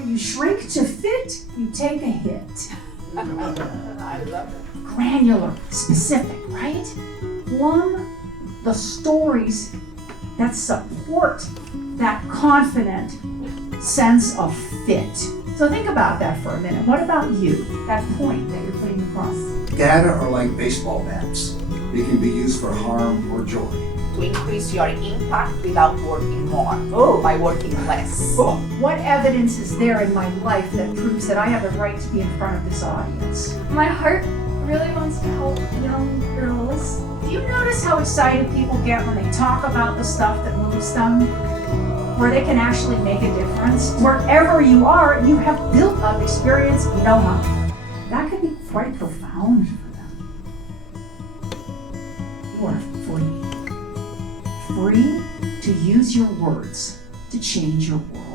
When you shrink to fit, you take a hit. I love it. Granular, specific, right? Plumb the stories that support that confident sense of fit. So think about that for a minute. What about you? That point that you're putting across. Data are like baseball bats. They can be used for harm or joy. To increase your impact without working more, by working less. What evidence is there in my life that proves that I have the right to be in front of this audience? My heart really wants to help young girls. Do you notice how excited people get when they talk about the stuff that moves them? Where they can actually make a difference? Wherever you are, you have built up experience, know-how. That can be quite profound for them. You are free. Free to use your words to change your world.